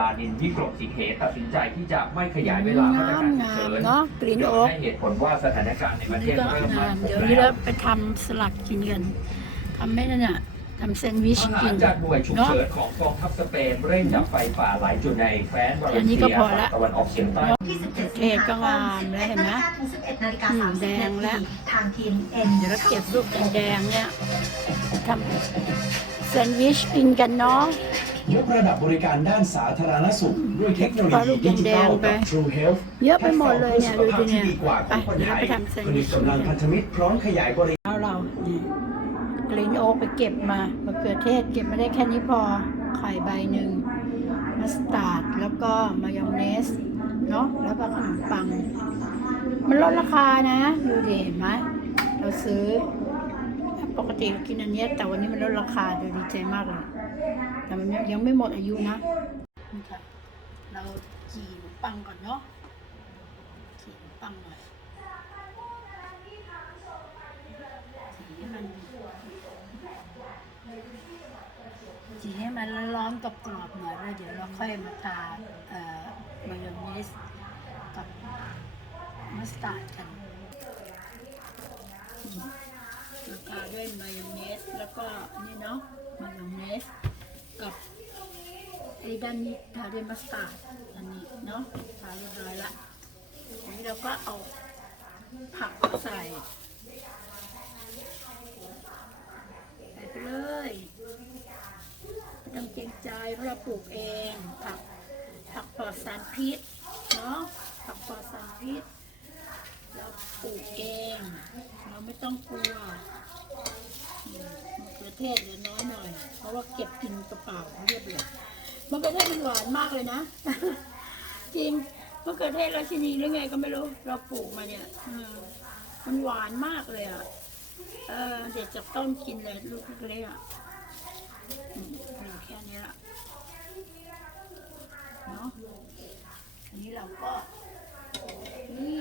ลาดินวิกรมสิงเหตัดสินใจที่จะไม่ขยายเวลามาตรการฉุกเฉินเนาะกรีนโดโอ๊ยกให้เหตุผลว่าสถานการณ์ในประเทนี่ศก็เริ่มงามั่นมคงเดี๋ยวนี้เราแล้วไปทำสลัดกินกันทำไม่นั่นน่ะทำแซนด์วิชทหากิรนจากหน่วยฉุกเฉินของกองทัพสเปนเร่งดับไฟป่าหลายจุดในแคว้นวาเลอันนนี้เซีก็ยพอละตะวันออกเฉียงใต้ที่17เทศก็งามแล้วเห็นไหมถึง11นาฬิกาอืม30แดงแล้วนาทีทางทีมเอ็นเดี๋ยวเราเก็บลูกแดงๆเนี่ยทำแซนด์วิชกินกันเนาะ ยกระดับบริการด้านสาธารณสุข ด้วยเทคโนโลขอลูยีกดิจิทัลแดงๆไปกับ True Health เยอะไปหมดเลยเนี่ยแพลตฟอร์มดูดิเนี่ยพื่อสุขภาพที่ดีกว่าของคนไทยไปไปทำแซนด์ผวิลิชตกำลังพันธมิตรพร้อมขยายบริเอาเราเนี่ยกรีนโอ๊กไปเก็บมามะเขือเทศเก็บมาได้แค่นี้พอไข่ใบหนึ่งมัสตาร์ดแล้วก็มายองเนสเนาะแล้วก็ขนมปัง มันลดราคานะดูดิเห็นไหมเราซื้อ ปกติเรากินอันเนี้ยแต่วันนี้มันลดราคาดูดีใจมากเลย แต่มันยังไม่หมดอายุนะนี่ค่ะเราจีนมปังก่อนเนาะจีนมปังหน่อยจีให้มันจีให้มันร้อนๆกรอบๆหน่อยแล้วเดี๋ยวเราค่อยมาทาเอ่อมายองเนสกับมัสตาร์ดกันมแล้วก็ด้วยมายองเนสแล้วก็นี่เนาะมายองเนส กับไอ้ด้านนี้ทาด้วยมัสตาร์ดอันนี้เนาะทาเรียบร้อยละอันนี้เราก็เอาผักใส่ใส่ไปเลยไม่ต้องเกรงใจเพราะเราปลูกเองผักผักปลอดสารพิษเนาะผักปลอดสารพิษเราปลูกเอง เราไม่ต้องกลัว เทศเหลือน้อยหน่อย เพราะว่าเก็บกินเปล่าๆเรียบร้อยมะเขือเทศมันหวานมากเลยนะจริงมะเขือเทศราชินีหรือไงก็ไม่รู้ เราปลูกมาเนี่ยมันหวานมากเลยอะเออเด็ดจากต้นกินเลยลูกเล็กๆอะอยู่แค่นี้ละเนาะอันนี้เราก็นี่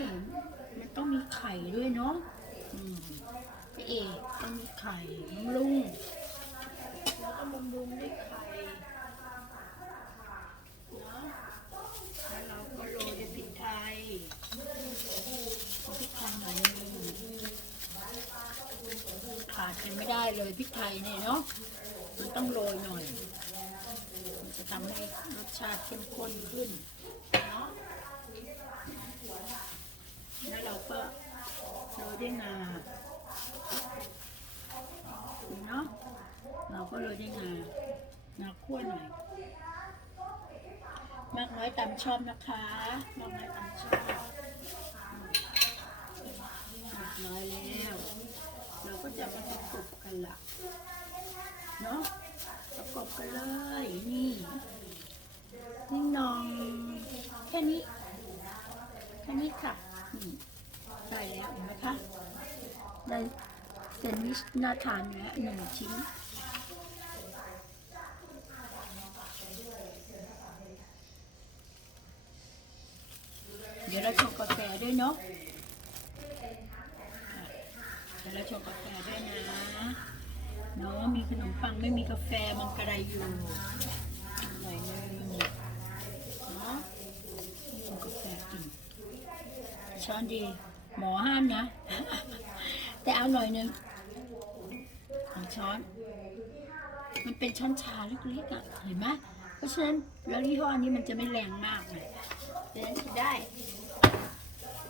มันต้องมีไข่ด้วยเนาะ พี่เอกต้องมีไข่บำรุงแล้วก็บำรุงด้วยไข่เนาะแล้วเราก็โรยด้วยพริกไทยพริกไทยหน่อยนึงขาดกันไม่ได้เลยพริกไทยเนี่ยเนาะมันต้องโรยหน่อย มันจะทำให้รสชาติเข้มข้นขึ้นเนาะแล้วเราก็โรยด้วยงา เนาะเราก็โรยด้วยงางาคั่วหน่อยมากน้อยตามชอบนะคะมากน้อยตามชอบมากน้อยแล้ว เราก็จะมาประกบกันละเนาะประกบกันเลยนี่นิ่งนองแค่นี้แค่นี้ค่ะนี่ได้แล้วเห็นไหมคะได้ แซนวิชน่าทานแล้วหนึ่งชิ้น เดี๋ยวเราชงกาแฟด้วยเนาะเดี๋ยวเราชงกาแฟด้วยนะเนาะมีขนมปังไม่มีกาแฟมันกระไรอยู่หน่อยนึงเนาะชงกาแฟกินช้อนดีหมอห้ามนะ แต่เอาหน่อยนึง เอาช้อน มันเป็นช้อนชาเล็กๆอะ เห็นไหมเพราะฉะนั้นแล้วยี่ห้อนี้มันจะไม่แรงมากเลยดังนั้นกินได้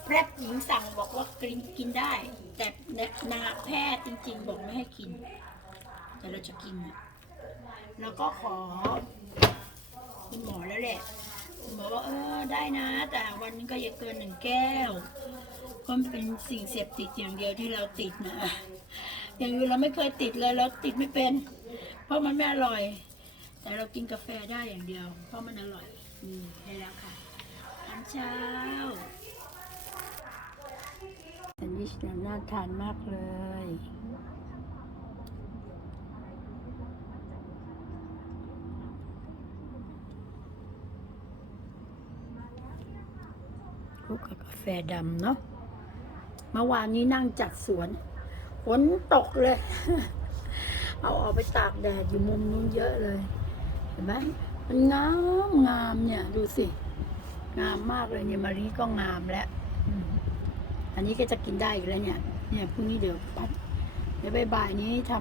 แพทย์หญิงสั่งบอกว่ากินกินได้ แต่นาแพทย์จริง ๆ บอกไม่ให้กิน แต่เราจะกินอะแล้วก็ขอคุณหมอแล้วแหละคุณหมอว่าเออได้นะ แต่วันนึงก็อย่าเกินหนึ่งแก้วก็เป็นสิ่งเสพติดอย่างเดียวที่เราติดนะ อย่างอื่นเราไม่เคยติดเลยเราติดไม่เป็น เพราะมันไม่อร่อย แต่เรากินกาแฟได้อย่างเดียว เพราะมันอร่อยอืมได้แล้วค่ะอันเช้าแซนด์วิชเนี่ยน่าทานมากเลยคลุกกับกาแฟดำเนาะเมื่อวานนี้นั่งจัดสวน ฝนตกเลย เอาออกไปตากแดดอยู่มุมนู้นเยอะเลย เห็นไหมมันงามงามเนี่ยดูสิ งามมากเลยเนี่ยมารีก็งามแล้วอันนี้ก็จะกินได้อีกแล้วเนี่ย เนี่ยพรุ่งนี้เดี๋ยวพัดเดี๋ยวบ่ายนี้ท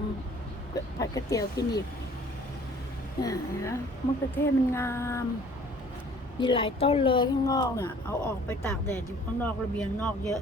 ำผัดก๋วยเตี๋ยวกินอีกเนี่ยนไหมมะเขือเทศมันงาม มีหลายต้นเลยข้างนอกเนี่ยเอาออกไปตากแดดอยู่ข้างนอกระเบียงนอกเยอะ